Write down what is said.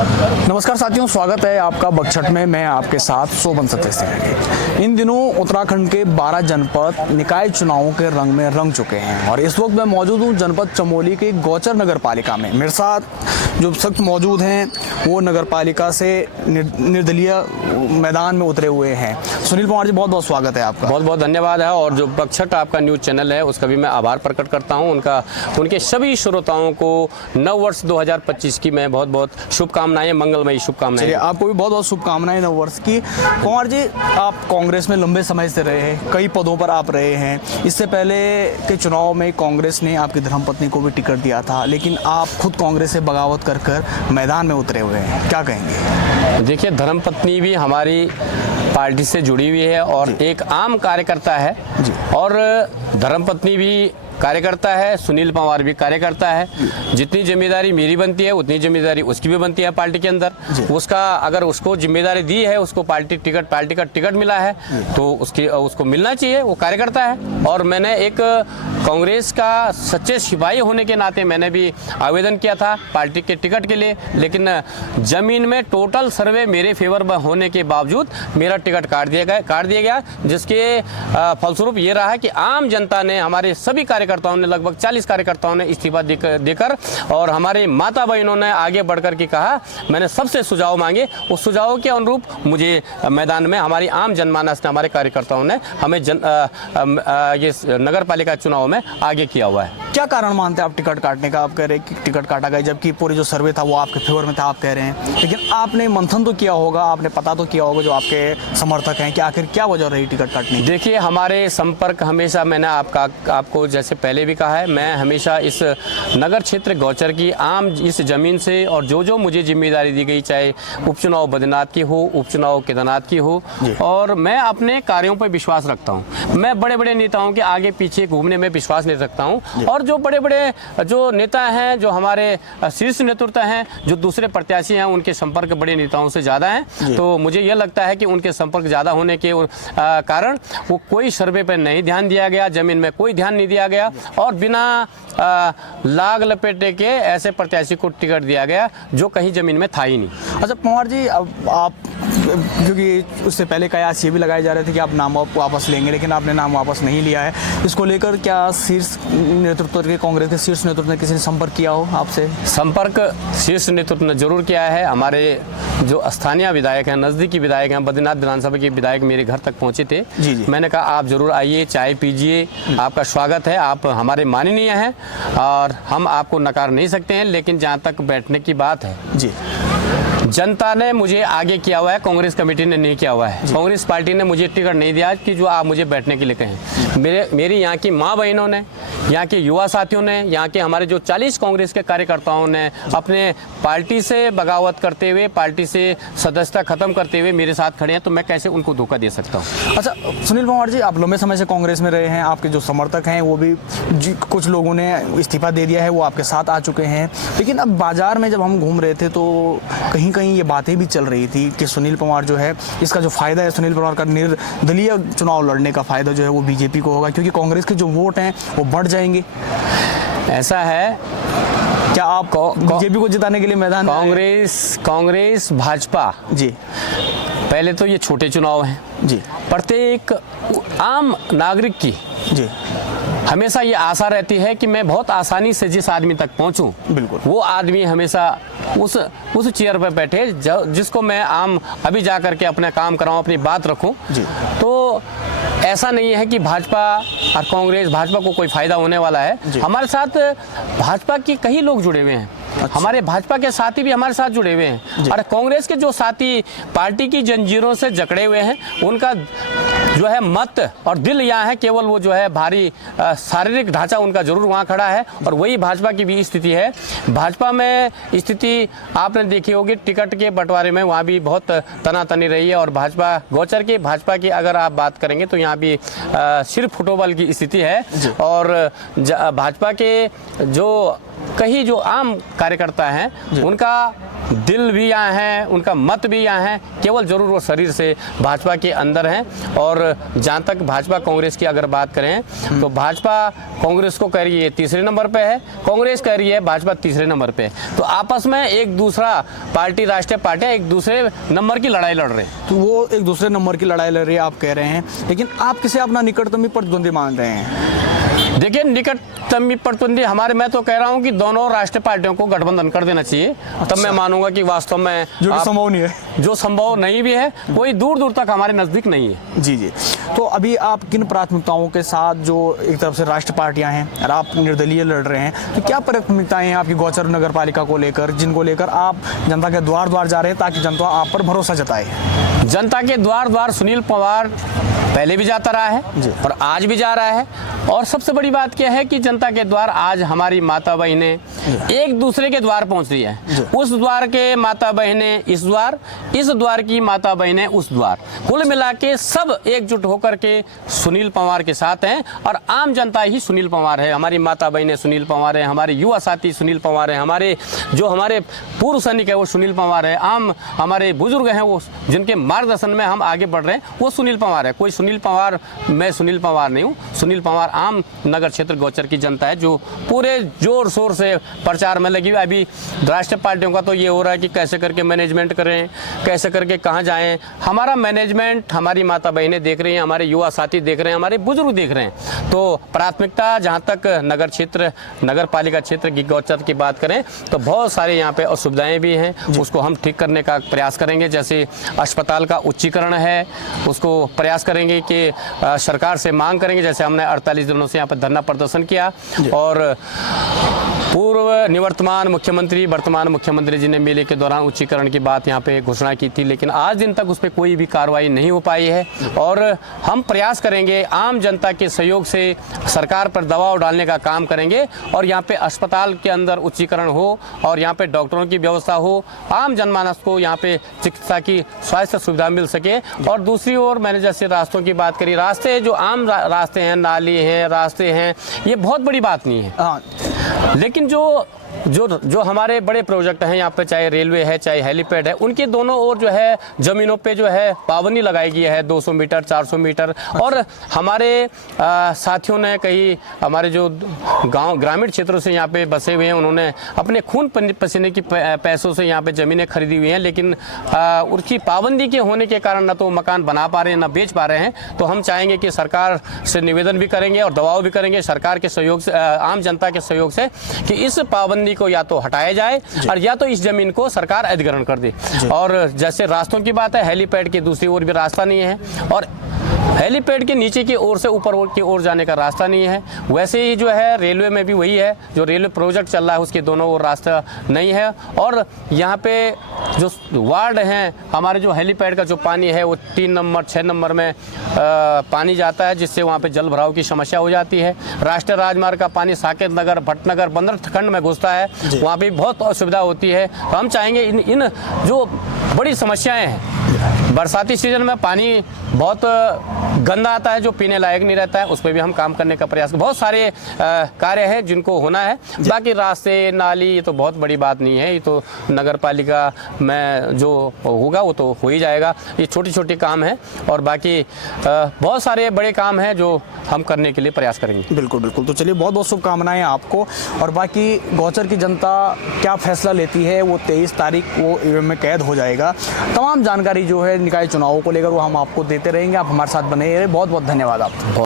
नमस्कार साथियों, स्वागत है आपका बगछट में। मैं आपके साथ शोभन सत्य सिंह। इन दिनों उत्तराखंड के 12 जनपद निकाय चुनावों के रंग में रंग चुके हैं और इस वक्त मैं मौजूद हूँ जनपद चमोली के गौचर नगर पालिका में। मेरे साथ जो शख्स मौजूद हैं वो नगर पालिका से निर्दलीय मैदान में उतरे हुए हैं। सुनील पंवार जी, बहुत बहुत स्वागत है आपका। बहुत बहुत धन्यवाद है। और जो बगछट आपका न्यूज़ चैनल है उसका भी मैं आभार प्रकट करता हूँ। उनके सभी श्रोताओं को नव वर्ष 2025 की मैं बहुत बहुत शुभकामनाएं, मंगलमयी शुभकामनाएं। आपको भी बहुत बहुत शुभकामनाएं नव वर्ष की। पंवार जी, आप कांग्रेस में लंबे समय से रहे हैं, कई पदों पर आप रहे हैं। इससे पहले के चुनाव में कांग्रेस ने आपकी धर्मपत्नी को भी टिकट दिया था, लेकिन आप खुद कांग्रेस से बगावत कर मैदान में उतरे हुए हैं, क्या कहेंगे? देखिए, धर्मपत्नी भी हमारी पार्टी से जुड़ी हुई है और एक आम कार्यकर्ता है जी। और धर्मपत्नी भी कार्यकर्ता है, सुनील पंवार भी कार्यकर्ता है। जितनी जिम्मेदारी मेरी बनती है उतनी जिम्मेदारी उसकी भी बनती है पार्टी के अंदर। उसका अगर उसको जिम्मेदारी दी है, उसको पार्टी का टिकट मिला है तो उसको मिलना चाहिए, वो कार्यकर्ता है। और मैंने एक कांग्रेस का सच्चे सिपाही होने के नाते मैंने भी आवेदन किया था पार्टी के टिकट के लिए, लेकिन जमीन में टोटल सर्वे मेरे फेवर में होने के बावजूद मेरा टिकट काट दिया गया, जिसके फलस्वरूप ये रहा है कि आम जनता ने, हमारे सभी कार्यकर्ताओं ने, लगभग 40 कार्यकर्ताओं ने इस्तीफा देकर और हमारे माता बहनों ने आगे बढ़कर के कहा, मैंने सबसे सुझाव मांगे, उस सुझावों के अनुरूप मुझे मैदान में हमारी आम जनमानस ने, हमारे कार्यकर्ताओं ने हमें ये नगर पालिका चुनाव में आगे किया हुआ है। क्या कारण मानते हैं आप टिकट काटने का? आप कह रहे हैं कि टिकट काटा गया, जबकि पूरी जो सर्वे था वो आपके फेवर में था, आप कह रहे हैं, लेकिन आपने मंथन तो किया होगा, आपने पता तो किया होगा जो आपके समर्थक हैं कि आखिर क्या वजह रही टिकट काटने की? देखिए, हमारे संपर्क हमेशा, मैंने आपको जैसे पहले भी कहा है, मैं हमेशा इस नगर क्षेत्र गौचर की आम इस जमीन से और जो मुझे जिम्मेदारी दी गई, चाहे उपचुनाव बद्रीनाथ की हो, उपचुनाव केदारनाथ की हो, और मैं अपने कार्यों पर विश्वास रखता हूं। मैं बड़े बड़े नेताओं के आगे पीछे घूमने में विश्वास नहीं रखता हूं। और जो बड़े बड़े जो नेता हैं, जो हमारे शीर्ष नेतृत्व हैं, जो दूसरे प्रत्याशी हैं, उनके संपर्क बड़े नेताओं से ज़्यादा हैं। तो मुझे यह लगता है कि उनके संपर्क ज़्यादा होने के कारण वो कोई सर्वे पर नहीं ध्यान दिया गया, जमीन में कोई ध्यान नहीं दिया गया और बिना लाग लपेटे के ऐसे प्रत्याशी को टिकट दिया गया जो कहीं जमीन में था ही नहीं। अच्छा पंवार जी, अब आप, क्योंकि उससे पहले कयास ये भी लगाए जा रहे थे कि आप नाम वापस लेंगे, लेकिन आपने नाम वापस नहीं लिया है, इसको लेकर क्या शीर्ष नेतृत्व के, कांग्रेस के शीर्ष नेतृत्व ने किसी ने संपर्क किया हो आपसे? संपर्क शीर्ष नेतृत्व ने जरूर किया है। हमारे जो स्थानीय विधायक हैं, नज़दीकी विधायक हैं, बद्रीनाथ विधानसभा के विधायक मेरे घर तक पहुंचे थे। जी। मैंने कहा आप जरूर आइए, चाय पीजिए, आपका स्वागत है, आप हमारे माननीय हैं और हम आपको नकार नहीं सकते हैं, लेकिन जहाँ तक बैठने की बात है जी, जनता ने मुझे आगे किया हुआ है, कांग्रेस कमेटी ने नहीं किया हुआ है। कांग्रेस पार्टी ने मुझे टिकट नहीं दिया कि जो आप मुझे बैठने के लिए कहें। मेरी यहाँ की माँ बहनों ने, यहाँ के युवा साथियों ने, यहाँ के हमारे जो 40 कांग्रेस के कार्यकर्ताओं ने अपने पार्टी से बगावत करते हुए, पार्टी से सदस्यता खत्म करते हुए मेरे साथ खड़े हैं, तो मैं कैसे उनको धोखा दे सकता हूँ? अच्छा सुनील पंवार जी, आप लंबे समय से कांग्रेस में रहे हैं, आपके जो समर्थक हैं वो भी, कुछ लोगों ने इस्तीफा दे दिया है, वो आपके साथ आ चुके हैं, लेकिन अब बाजार में जब हम घूम रहे थे तो कहीं कहीं ये बातें भी चल रही थी कि सुनील पंवार जो है, इसका जो फायदा है, सुनील पंवार का निर्दलीय चुनाव लड़ने का फायदा जो है वो बीजेपी को होगा, क्योंकि कांग्रेस के जो वोट हैं वो बढ़ जाएंगे। ऐसा है क्या आप बीजेपी को जिताने के लिए मैदान? कांग्रेस भाजपा जी, पहले तो ये छोटे चुनाव हैं जी, प्रत्येक आम नागरिक की जी, हमेशा ये आशा रहती है कि मैं बहुत आसानी से जिस आदमी तक पहुंचूं, बिल्कुल वो आदमी हमेशा उस चेयर पर बैठे जिसको मैं अभी जा करके अपना काम कराऊं, अपनी बात रखूं। तो ऐसा नहीं है कि भाजपा और कांग्रेस, भाजपा को कोई फायदा होने वाला है। हमारे साथ भाजपा के कई लोग जुड़े हुए हैं। अच्छा। हमारे भाजपा के साथी भी हमारे साथ जुड़े हुए हैं और कांग्रेस के जो साथी पार्टी की जंजीरों से जकड़े हुए हैं, उनका जो है मत और दिल यहाँ है, केवल वो जो है भारी शारीरिक ढांचा उनका जरूर वहाँ खड़ा है। और वही भाजपा की भी स्थिति है। भाजपा में स्थिति आपने देखी होगी, टिकट के बंटवारे में वहाँ भी बहुत तनातनी रही है। और भाजपा गौचर की, भाजपा की अगर आप बात करेंगे तो यहाँ भी सिर्फ फुटबॉल की स्थिति है। और भाजपा के जो कहीं जो आम कार्यकर्ता हैं उनका दिल भी यहाँ है, उनका मत भी यहाँ है, केवल जरूर वो शरीर से भाजपा के अंदर हैं। और जहाँ तक भाजपा कांग्रेस की अगर बात करें तो भाजपा कांग्रेस को कह रही है तीसरे नंबर पे है, कांग्रेस कह रही है भाजपा तीसरे नंबर पे है। तो आपस में एक दूसरा पार्टी, राष्ट्रीय पार्टियां एक दूसरे नंबर की लड़ाई लड़ रहे हैं। तो वो एक दूसरे नंबर की लड़ाई लड़ रही है आप कह रहे हैं, लेकिन आप किसे अपना निकटतम प्रतिद्वंदी मान रहे हैं? देखिए, निकटतम प्रतिद्वंदी हमारे, मैं तो कह रहा हूं कि दोनों राष्ट्रीय पार्टियों को गठबंधन कर देना चाहिए। तब मैं मानूंगा कि वास्तव में जो संभव नहीं है, जो संभव नहीं भी है, कोई दूर दूर तक हमारे नजदीक नहीं है। जी जी। तो अभी आप किन प्राथमिकताओं के साथ, जो एक तरफ से राष्ट्रीय पार्टियां हैं और आप निर्दलीय लड़ रहे हैं, तो क्या प्राथमिकताएं हैं आपकी गौचर नगर पालिका को लेकर, जिनको लेकर आप जनता के द्वार द्वार जा रहे हैं ताकि जनता आप पर भरोसा जताए? जनता के द्वार द्वार सुनील पंवार पहले भी जाता रहा है और आज भी जा रहा है। और सबसे बड़ी बात क्या है कि जनता के द्वार आज हमारी माता बहनें एक दूसरे के द्वार पहुंच रही है। उस द्वार के माता बहनें इस द्वार की माता बहनें उस द्वार, कुल मिला के सब एकजुट होकर के सुनील पंवार के साथ हैं। और आम जनता ही सुनील पंवार है, हमारी माता बहनें सुनील पंवार है, हमारे युवा साथी सुनील पंवार है, हमारे पूर्व सैनिक है वो सुनील पंवार है, आम हमारे बुजुर्ग हैं वो जिनके मार्गदर्शन में हम आगे बढ़ रहे हैं वो सुनील पंवार है। कोई सुनील पंवार, मैं सुनील पंवार नहीं हूँ, सुनील पंवार आम नगर क्षेत्र गौचर की जनता है जो पूरे जोर शोर से प्रचार में लगी हुई। अभी राष्ट्रीय पार्टियों का तो ये हो रहा है कि कैसे करके मैनेजमेंट करें, कैसे करके कहाँ जाएं। हमारा मैनेजमेंट हमारी माता बहनें देख रही हैं, हमारे युवा साथी देख रहे हैं, हमारे बुजुर्ग देख रहे हैं। तो प्राथमिकता जहाँ तक नगर पालिका क्षेत्र की गौचर की बात करें तो बहुत सारे यहाँ पे असुविधाएं भी हैं, उसको हम ठीक करने का प्रयास करेंगे। जैसे अस्पताल का उच्चीकरण है, उसको प्रयास करेंगे कि सरकार से मांग करेंगे। जैसे हमने 48 दिनों से यहाँ पर धरना प्रदर्शन किया और पूर्व निवर्तमान मुख्यमंत्री, वर्तमान मुख्यमंत्री जी ने मेले के दौरान उच्चीकरण की बात यहाँ पे घोषणा की थी, लेकिन आज दिन तक उस पर कोई भी कार्रवाई नहीं हो पाई है। और हम प्रयास करेंगे आम जनता के सहयोग से सरकार पर दबाव डालने का काम करेंगे और यहाँ पे अस्पताल के अंदर उच्चीकरण हो और यहाँ पे डॉक्टरों की व्यवस्था हो, आम जनमानस को यहाँ पे चिकित्सा की स्वास्थ्य सुविधा मिल सके। और दूसरी ओर मैंने जैसे रास्तों की बात करी, रास्ते जो आम रास्ते हैं, नाली हैं, रास्ते हैं, ये बहुत बड़ी बात नहीं है। लेकिन जो हमारे बड़े प्रोजेक्ट हैं यहाँ पे, चाहे रेलवे है चाहे हेलीपैड है, उनके दोनों ओर जो है ज़मीनों पे जो है पाबंदी लगाई गई है 200 मीटर 400 मीटर। और हमारे साथियों ने, कई हमारे जो ग्रामीण क्षेत्रों से यहाँ पे बसे हुए हैं, उन्होंने अपने खून पसीने की पैसों से यहाँ पे ज़मीनें खरीदी हुई हैं, लेकिन उसकी पाबंदी के होने के कारण न तो मकान बना पा रहे हैं, न बेच पा रहे हैं। तो हम चाहेंगे कि सरकार से निवेदन भी करेंगे और दबाव भी करेंगे सरकार के सहयोग से, आम जनता के सहयोग से, कि इस पाबंदी को या तो हटाया जाए और या तो इस जमीन को सरकार अधिग्रहण कर दे। और जैसे रास्तों की बात है, हेलीपैड की दूसरी ओर भी रास्ता नहीं है और हेलीपैड के नीचे की ओर से ऊपर की ओर जाने का रास्ता नहीं है। वैसे ही जो है रेलवे में भी वही है, जो रेलवे प्रोजेक्ट चल रहा है उसके दोनों ओर रास्ता नहीं है। और यहाँ पे जो वार्ड हैं हमारे, जो हेलीपैड का जो पानी है वो 3 नंबर 6 नंबर में पानी जाता है, जिससे वहाँ पे जल भराव की समस्या हो जाती है। राष्ट्रीय राजमार्ग का पानी साकेत नगर, भटनगर, बंदरखंड में घुसता है, वहाँ पे बहुत असुविधा होती है। तो हम चाहेंगे इन जो बड़ी समस्याएं हैं, बरसाती सीजन में पानी बहुत गंदा आता है जो पीने लायक नहीं रहता है, उस पर भी हम काम करने का प्रयास, बहुत सारे कार्य हैं जिनको होना है। बाकी रास्ते, नाली, ये तो बहुत बड़ी बात नहीं है, ये तो नगर पालिका में जो होगा वो तो हो ही जाएगा। ये छोटी छोटी काम है और बाकी बहुत सारे बड़े काम हैं जो हम करने के लिए प्रयास करेंगे। बिल्कुल बिल्कुल। तो चलिए, बहुत बहुत शुभकामनाएं आपको। और बाकी गौचर की जनता क्या फैसला लेती है वो 23 तारीख वो ईवीएम में कैद हो जाएगा। तमाम जानकारी जो है निकाय चुनावों को लेकर वो हम आपको देते रहेंगे। आप हमारे साथ बने रहिए। बहुत बहुत धन्यवाद आपको।